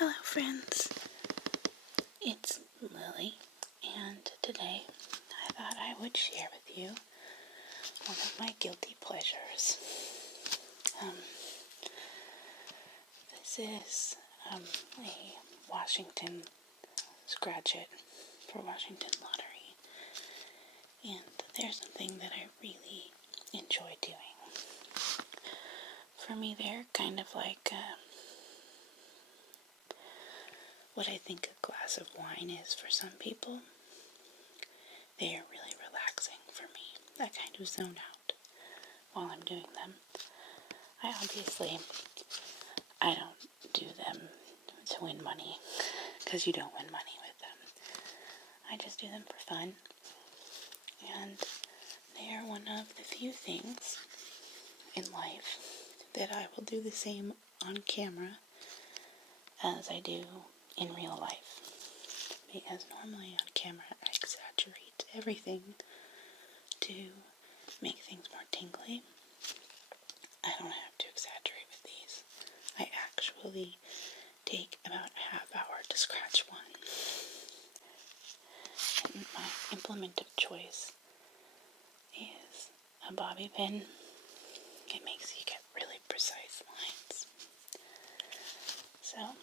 Hello friends, it's Lily, and today I thought I would share with you one of my guilty pleasures. This is a Washington scratch it for Washington Lottery, and they're something that I really enjoy doing. For me, they're kind of like what I think a glass of wine is for some people. They are really relaxing for me. I kind of zone out while I'm doing them. I don't do them to win money, because you don't win money with them. I just do them for fun, and they are one of the few things in life that I will do the same on camera as I do in real life, because normally on camera I exaggerate everything to make things more tingly. I don't have to exaggerate with these. I actually take about a half hour to scratch one. And my implement of choice is a bobby pin. It makes you get really precise lines. So,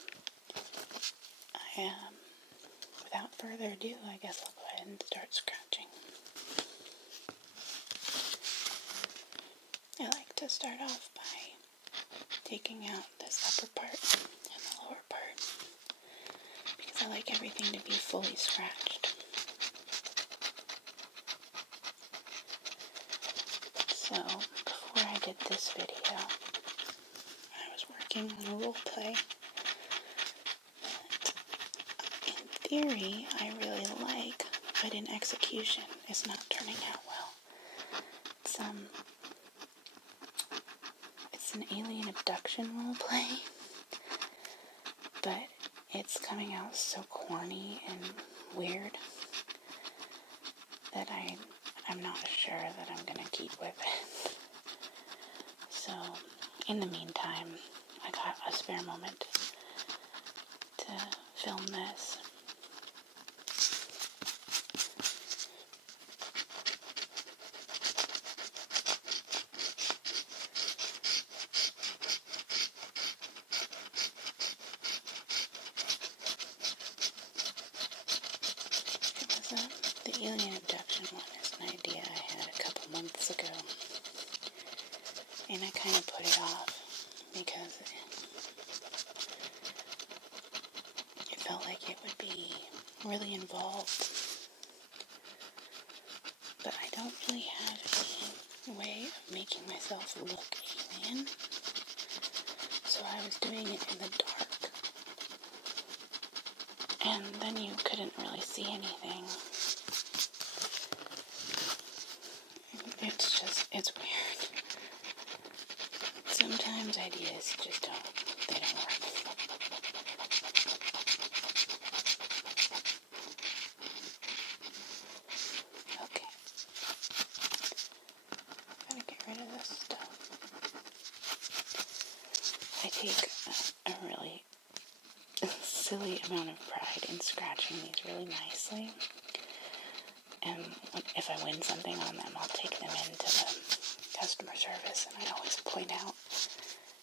without further ado, I guess I'll go ahead and start scratching. I like to start off by taking out this upper part and the lower part, because I like everything to be fully scratched. So, before I did this video, I was working on a role play. Theory I really like, but in execution it's not turning out well. It's an alien abduction role play, but it's coming out so corny and weird that I'm not sure that I'm gonna keep with it. So in the meantime, I got a spare moment to film this. The alien abduction one is an idea I had a couple months ago, and I kind of put it off because it felt like it would be really involved, but I don't really have any way of making myself look alien, so I was doing it in the dark, and then you couldn't really see anything. It's weird. Sometimes ideas just don't work. Okay. Gotta get rid of this stuff. I take a really silly amount of pride in scratching these really nicely. And if I win something on them, I'll take them into the customer service, and I always point out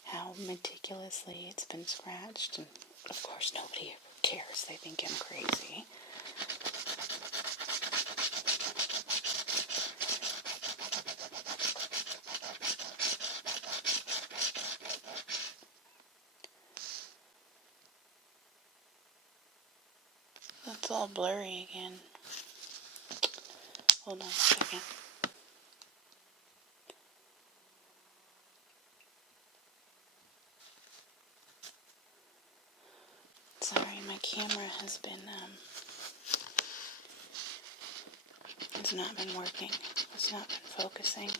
how meticulously it's been scratched, and of course nobody cares. They think I'm crazy. That's all blurry again. Hold on a second. Sorry, my camera has been, it's not been working. It's not been focusing.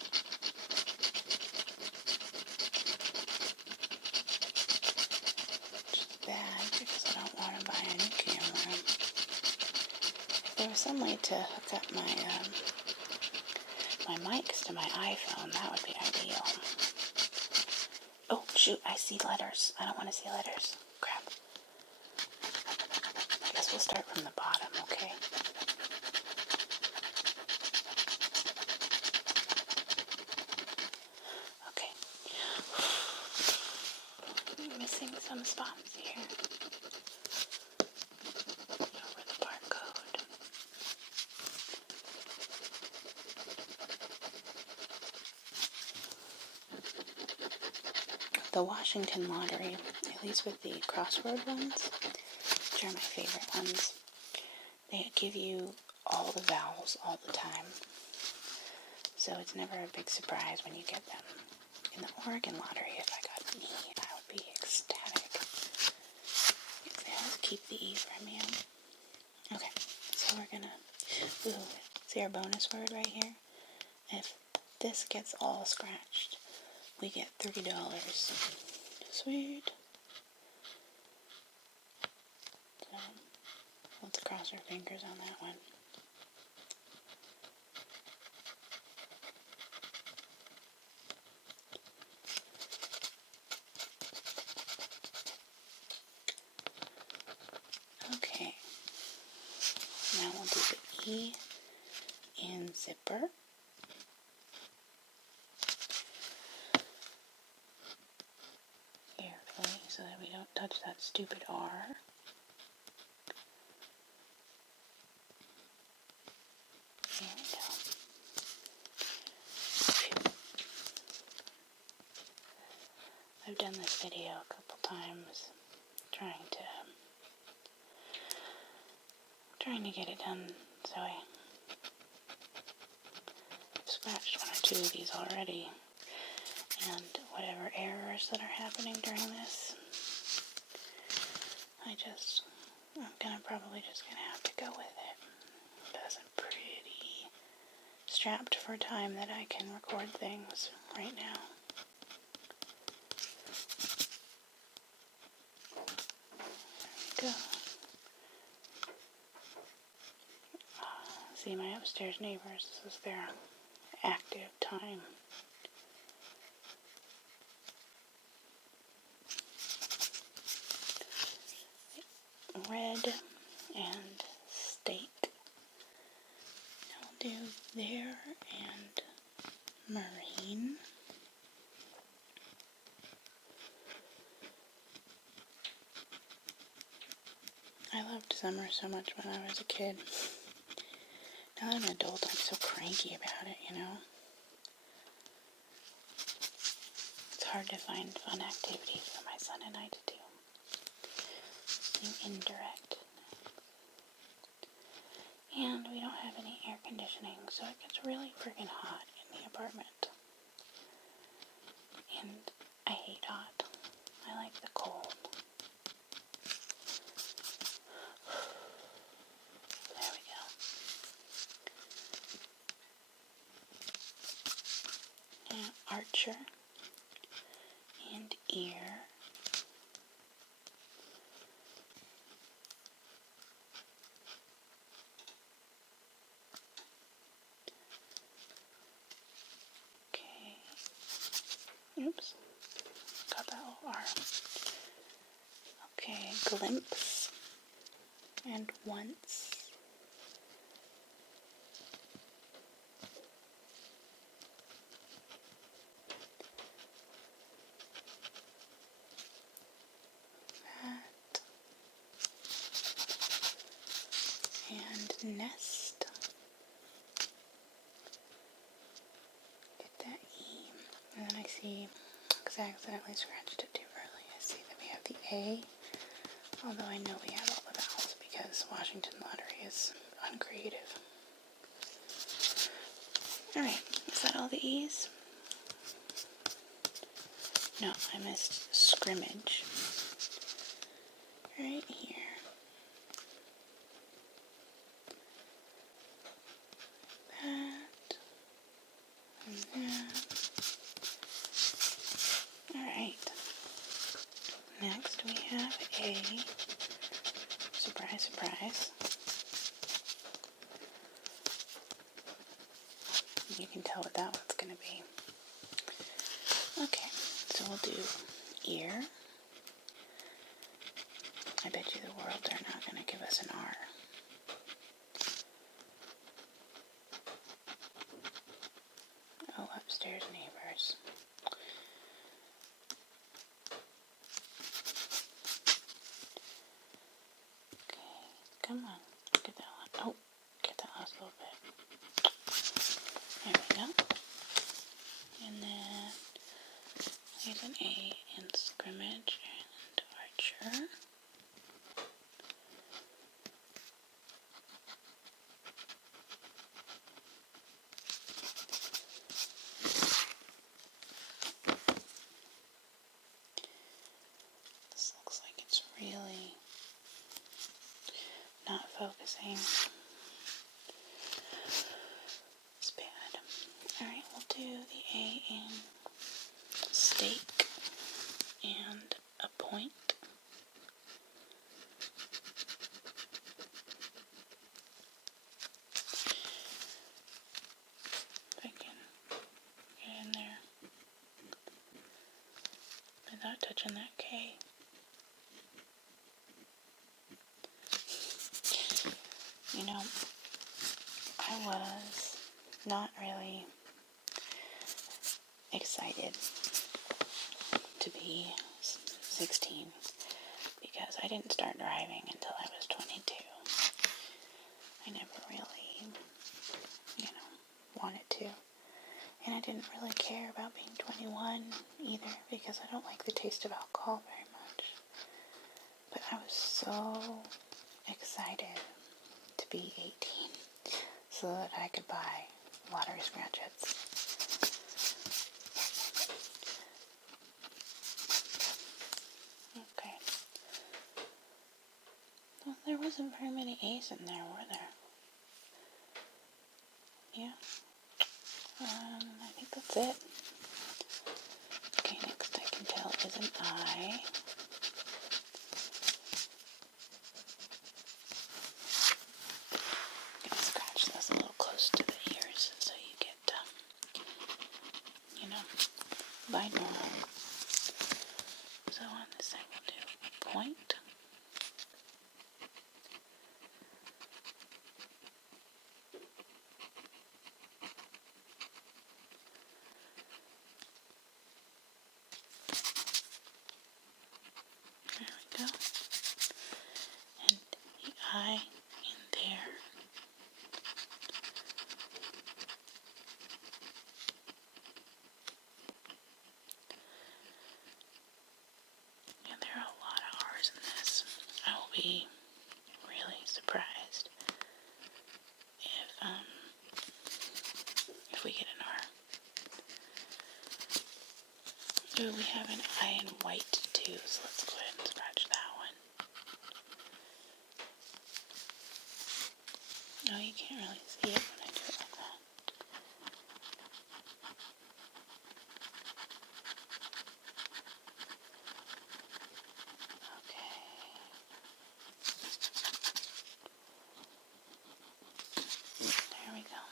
Which is bad, because I don't want to buy a new camera. If there was some way to hook up my mics to my iPhone, that would be ideal. Oh, shoot, I see letters. I don't want to see letters. Crap. I guess we'll start from the bottom, okay? Okay. Missing some spots here. Over the barcode. The Washington Lottery, at least with the crossword ones, which are my favorite ones, they give you all the vowels all the time. So it's never a big surprise when you get them. In the Oregon Lottery, if I got an E, I would be ecstatic. They always keep the E for me. Okay, so we're gonna, see our bonus word right here? If this gets all scratched, we get $3. Sweet. So, let's cross our fingers on that one. Okay, now we'll do the E in zipper. Carefully so that we don't touch that stupid R. There we go. Phew. I've done this video a couple times trying to get it done, so I've scratched one or two of these already, and whatever errors that are happening during this, I'm probably just gonna have to go with it, because I'm pretty strapped for time that I can record things right now. There we go. See, my upstairs neighbors, this is their active time. Red and steak. I'll do there and marine. I loved summer so much when I was a kid. Now that I'm an adult, I'm so cranky about it, you know? It's hard to find fun activities for my son and I to do. Indirect. And we don't have any air conditioning, so it gets really freaking hot in the apartment. And I hate hot. I like the cold. There we go. Now, archer and ear. Oops, got that little R. Okay, glimpse and once. That. And nest. Get that E. And then I see, because I accidentally scratched it too early, I see that we have the A, although I know we have all the vowels because Washington Lottery is uncreative. Alright, is that all the E's? No, I missed scrimmage. Right here. That. And that. Alright. Next we have a surprise, surprise. You can tell what that one's going to be. Okay, so we'll do ear I bet you the world they're not going to give us an R. Oh, upstairs neighbors. Okay, come on. Get that one. Oh, get that last little bit. There we go. And then there's an A in scrimmage and archer. This looks like it's really not focusing. It's bad. Alright, we'll do the A in stake and a point. If I can get in there without touching that K. You know, I was not really excited to be 16 because I didn't start driving until I was 22. I never really, wanted to. And I didn't really care about being 21 either because I don't like the taste of alcohol very much. But I was so excited to be 18 so that I could buy lottery scratch-its. Okay. Well, there wasn't very many A's in there, were there? Yeah. I think that's it. Okay, next I can tell is an I. I'm going to scratch this a little close to the ears so you get, binaural. So on this side we'll do point. There we go. And the I in there. Yeah, there are a lot of R's in this. I will be really surprised if we get an R. Ooh, we have an I in white too, so let's go ahead and scratch that one. Oh, you can't really see it when I do it like that. Okay. There we go.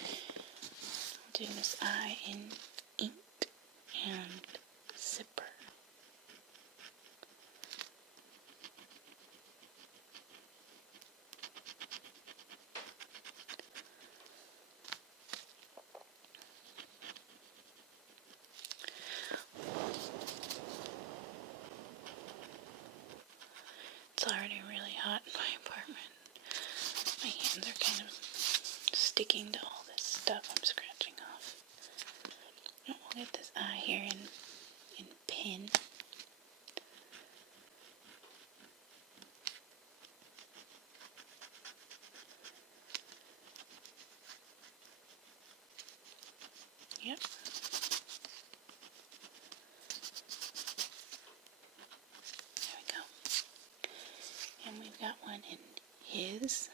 I'll do this I in ink and zipper. It's already really hot in my apartment. My hands are kind of sticking to all this stuff I'm scratching off. We'll get this I here in pin. Yep. There we go. And we've got one in his.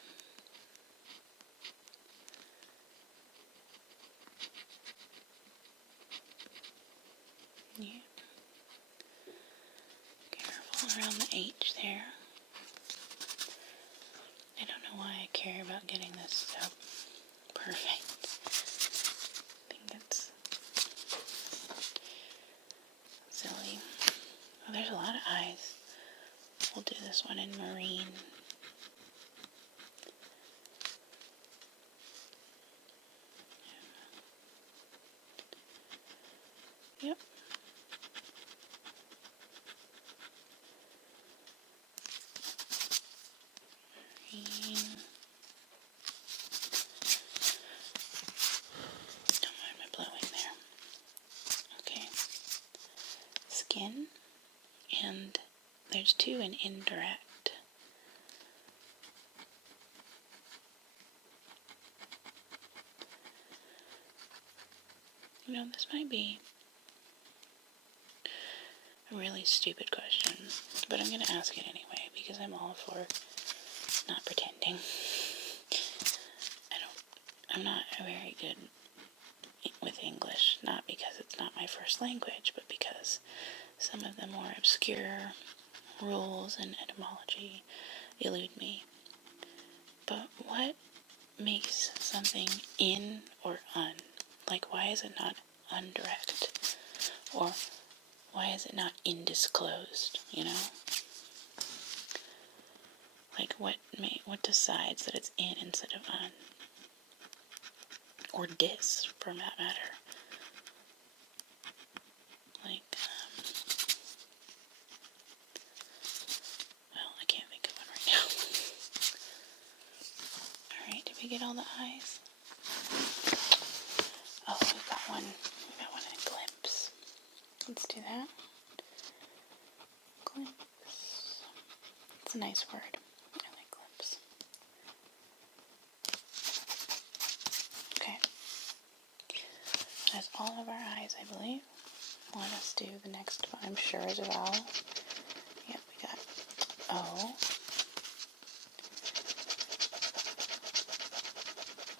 Yeah. Careful around the H there. I don't know why I care about getting this so perfect. I think it's silly. Oh, there's a lot of I's. We'll do this one in marine. Yep. Marine. Don't mind my blowing there. Okay. Skin. And there's two in indirect. You know, this might be a really stupid question, but I'm going to ask it anyway because I'm all for not pretending. I'm not very good with English, not because it's not my first language, but because some of the more obscure rules and etymology elude me. But what makes something in or un? Like, why is it not undirect? Or why is it not indisclosed, you know? Like, what decides that it's in instead of un? Or dis, for that matter. Like, well, I can't think of one right now. Alright, did we get all the eyes? Oh, we got one in glimpse. Let's do that. Glimpse. It's a nice word. I like glimpse. Okay. That's all of our eyes, I believe. Let us do the next one. I'm sure is a vowel. Yep, we got O.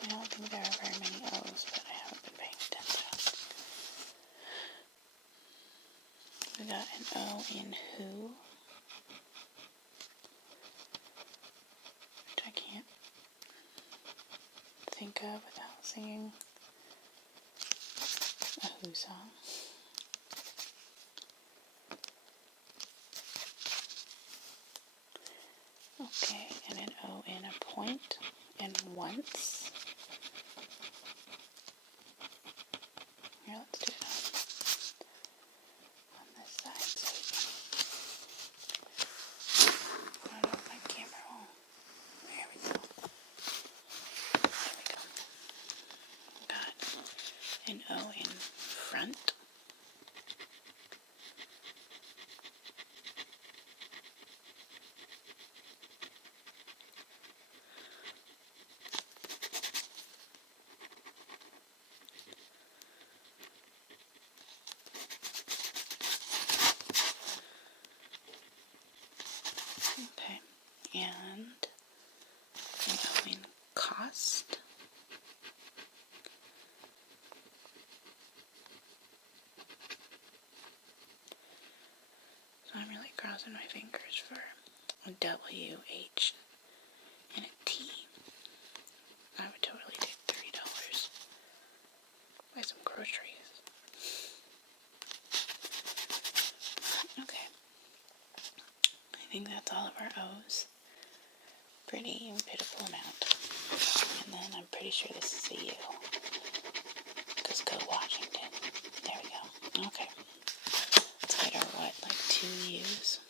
I don't think there are very many O's, but I haven't been paying attention. We got an O in who, which I can't think of without singing a who song. Okay, and an O in a point, and once. Here, let's do it on this side. So I don't know if my camera will. There we go. There we go. Got an O in front. Okay, and an O in cost. So I'm really crossing my fingers for a W, H, and a T. I would totally take $3. Buy some groceries. Okay. I think that's all of our O's. Pretty pitiful amount. And then I'm pretty sure this is a U. Because go Washington. There we go. Okay. Let's get our what? Like 2 U's.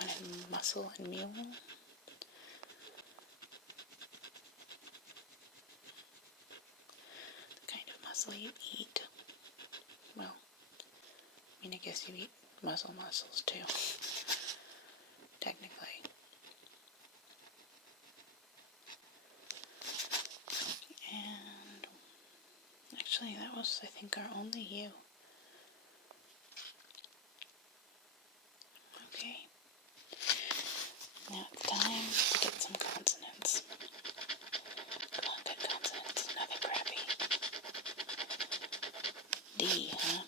One in muscle and mule. The kind of muscle you eat. Well, I mean, I guess you eat mussels too. Technically. And actually, that was, I think, our only U. Okay. Now it's time to get some consonants. Come on, good consonants. Nothing crappy. D, huh?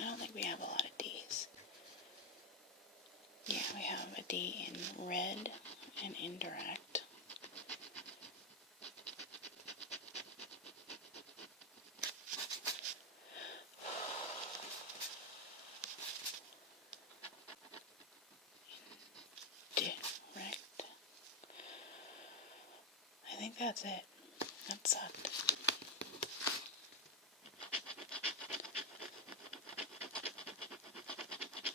I don't think we have a lot of D's. Yeah, we have a D in red and indirect. think that's it. That sucked.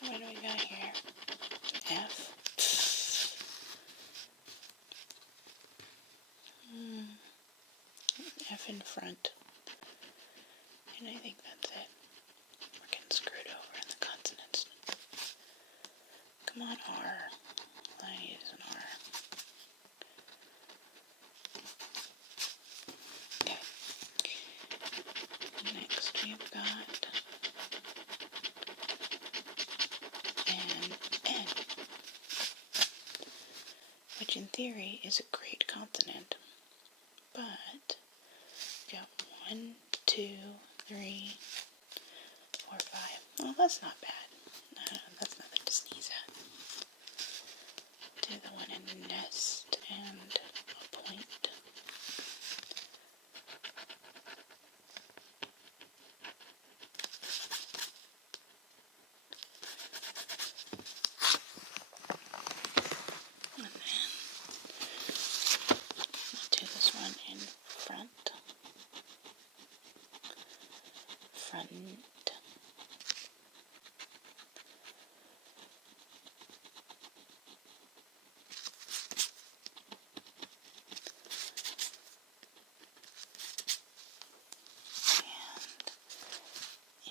What do we got here? F. F in front. And I think that's it. We're getting screwed over in the consonants. Come on, R. I use an R. Okay. Next we've got an N, which in theory is a great consonant, but we got 1, 2, 3, 4, 5. Well, that's not bad. That's nothing to sneeze at. Do the one in nest and a point. And then let's do this one in front. Front.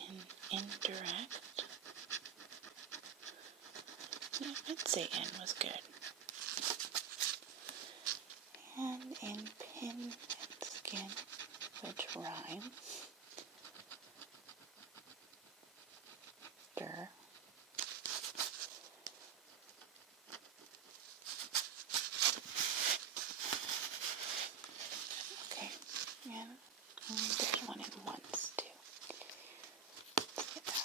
And indirect. Yeah, I'd say N was good. And in pin and skin, which rhymes. Der. Okay, and there's one in once too. Let's get that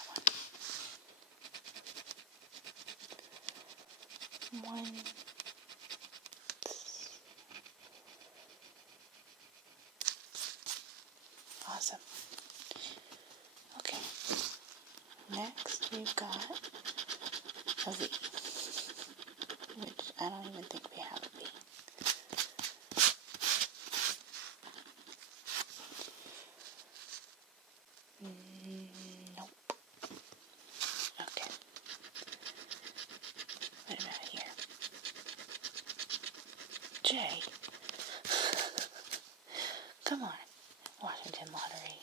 one. One. Awesome. Okay. Next we've got a V, which I don't even think we have a V. Nope. Okay. What about here? J. Come on, Washington Lottery.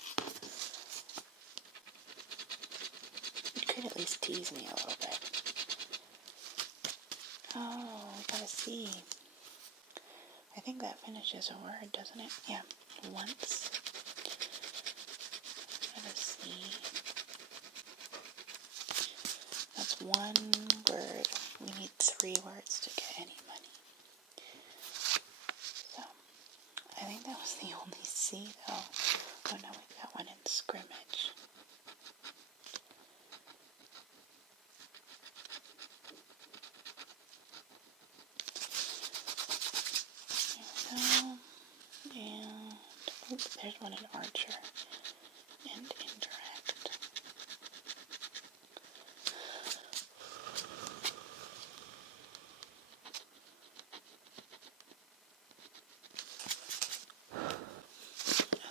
You could at least tease me a little bit. Oh, we got a C. I think that finishes a word, doesn't it? Yeah. Once. Got a C. That's one word. We need 3 words to get any money. So, I think that was the only C though. Oh no, we've got one in scrimmage. There we go. And, oops, there's one in Archer. And indirect.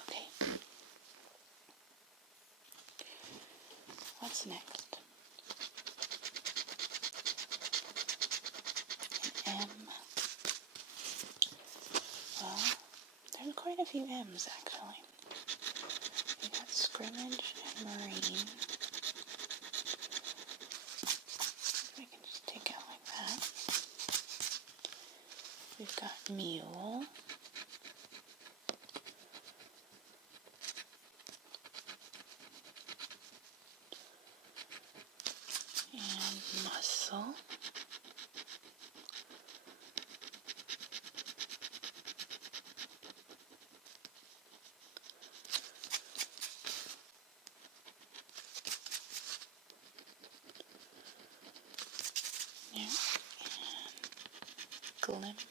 Okay. What's next? An M. Well, there's quite a few M's actually. We got scrimmage and marine. We can just take out like that. We've got mule. And muscle. Yeah. And glimpse.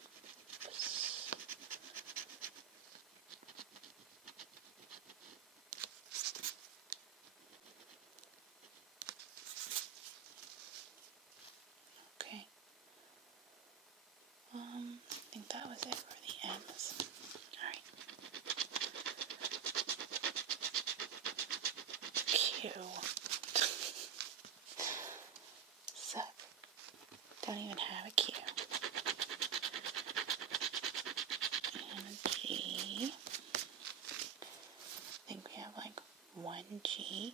Okay. I think that was it for the M's. Q. Suck. Don't even have a Q. And a G. I think we have like one G.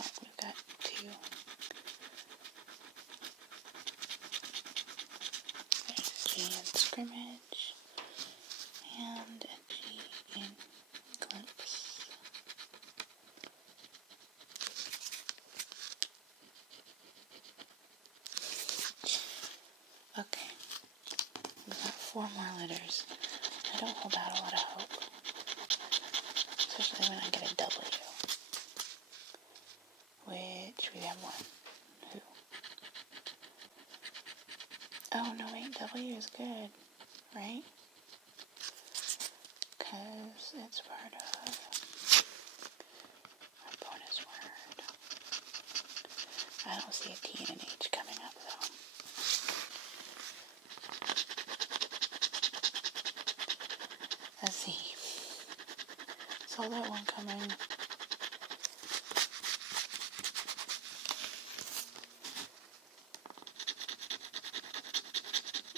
Oh, we've got two. There's G in scrimmage. And a G in glimpse. Okay, we've got 4 more letters. I don't hold out a lot of hope, especially when I get a W, which we have 1. Who? Oh, no, wait, W is good, right? Because it's part of our bonus word. I don't see a T and an H coming up, though. Let's see. Saw that one coming.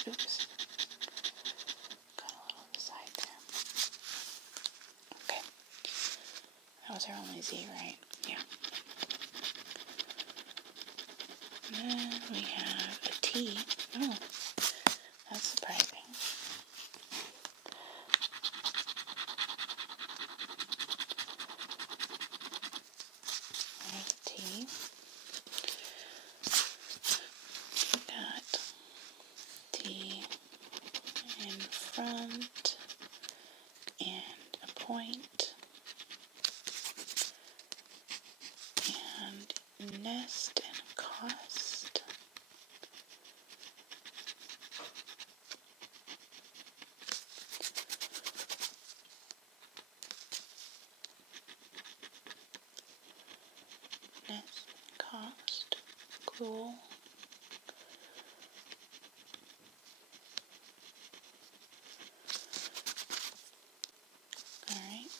Oops. Got a little on the side there. Okay. That was our only Z, right? Yeah. And then we have a T. Oh, that's surprising. There's a T. We got T in front and a point and nest and cost. Nest, cost, cool. Alright,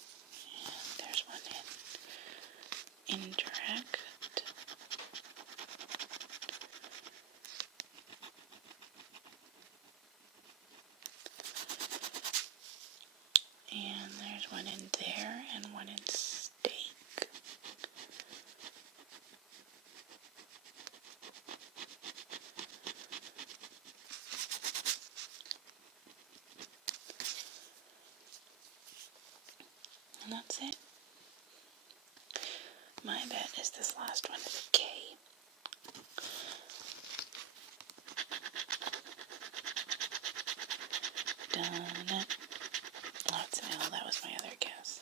and there's one in indirect. And there's one in there and one in steak. And that's it. My bet is this last one is a K. Donut. Oh, it's an L. That was my other guess.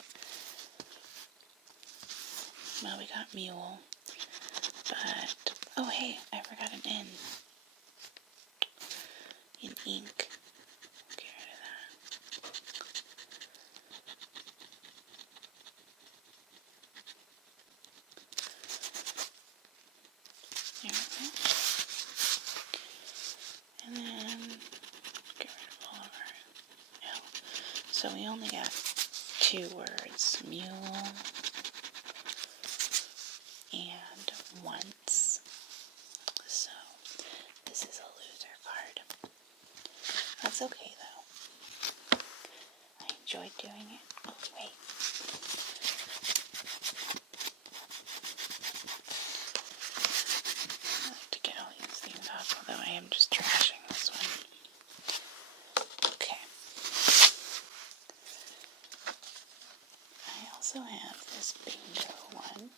Well, we got mule. But, oh hey, I forgot an N. In ink. Get rid of that. There we go. And then get rid of all of our L. So we only got 2 words. Mule and once. So this is a loser card. That's okay though. I enjoyed doing it. Oh wait. I like to get all these things off, although I am just trashing this one. Okay. I also have this bingo one,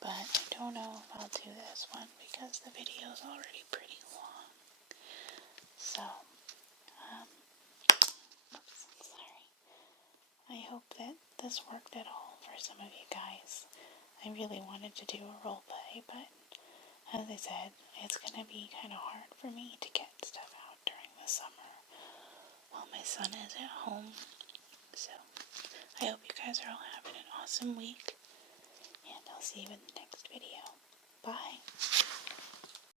but I don't know if I'll do this one because the video is already pretty long. So, oops, sorry. I hope that this worked at all for some of you guys. I really wanted to do a role play, but as I said, it's going to be kind of hard for me to get stuff out during the summer while my son is at home. So, I hope you guys are all having an awesome week, and I'll see you in the next video. Bye!